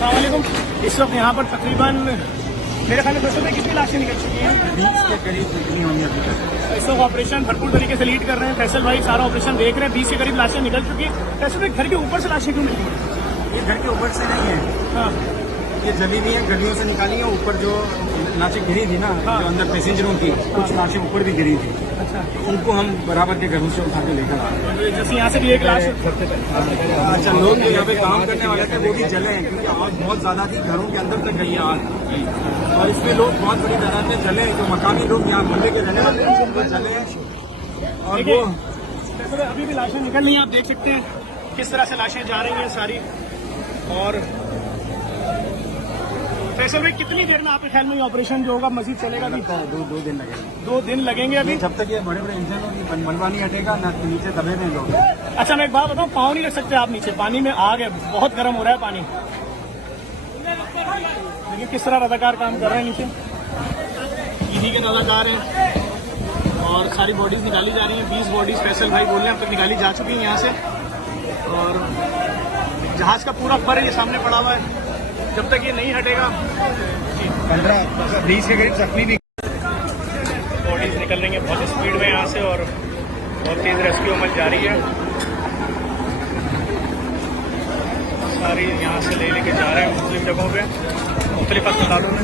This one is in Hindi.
अस्सलाम वालेकुम। इस वक्त यहाँ पर तकरीबन मेरे ख्याल में फैसल में कितनी लाशें निकल चुकी हैं? 20 के करीब कितनी होंगी अभी तक। इस वक्त ऑपरेशन भरपूर तरीके से लीड कर रहे हैं फैसल भाई, सारा ऑपरेशन देख रहे हैं। 20 के करीब लाशें निकल चुकी हैं। फैसल भाई घर के ऊपर से लाशें क्यों मिली हैं? ये घर के ऊपर से नहीं है, हाँ ये जली हुई है, गलियों से निकाली है। ऊपर जो लाशें गिरी थी ना, हाँ। जो अंदर पैसेंजरों की कुछ लाशें ऊपर भी गिरी थी, अच्छा, उनको हम बराबर के घरों से उठा के लेकर आ रहे हैं। जैसे यहाँ से भी एक लाश अच्छा, लोग जो यहाँ पे काम करने वाले थे वो भी जले हैं, क्योंकि आग बहुत ज्यादा थी, घरों के अंदर तक गई है आग। और इसमें लोग बहुत बड़ी तादाद में जले हैं, जो मकामी लोग यहाँ मोहल्ले के रहने वाले हैं वो जले हैं। और वो फैसल भाई अभी भी लाशें निकल रही हैं, आप देख सकते हैं किस तरह से लाशें जा रही हैं सारी। और फैसल भाई कितनी देर में आपके ख्याल में ये ऑपरेशन जो होगा मजीद चलेगा? अभी दो दिन लगेंगे। 2 दिन लगेंगे अभी। जब तक ये बड़े बड़े इंजन की मलबा नहीं हटेगा ना, नीचे दबे में लोग। अच्छा, मैं एक बात बताऊँ, पाँव नहीं रख सकते आप नीचे, पानी में आग है, बहुत गर्म हो रहा है पानी। देखिए किस तरह रजाकार काम कर रहे हैं नीचे, इन्हीं के रजाकार हैं। और सारी बॉडीज निकाली जा रही हैं, 20 बॉडीज फैसल भाई बोल रहे हैं अब तक निकाली जा चुकी हैं यहाँ से। और जहाज का पूरा फर ये सामने पड़ा हुआ है, जब तक ये नहीं हटेगा 15-20 के करीब जख्मी भी। बॉडीज निकल रही हैं बहुत स्पीड में यहाँ से, और बहुत तेज रेस्क्यू अमल जारी है। सारी यहाँ से ले लेके जा रहे हैं मुख्तलिफ जगहों पे, मुख्तलिफ अस्पतालों में।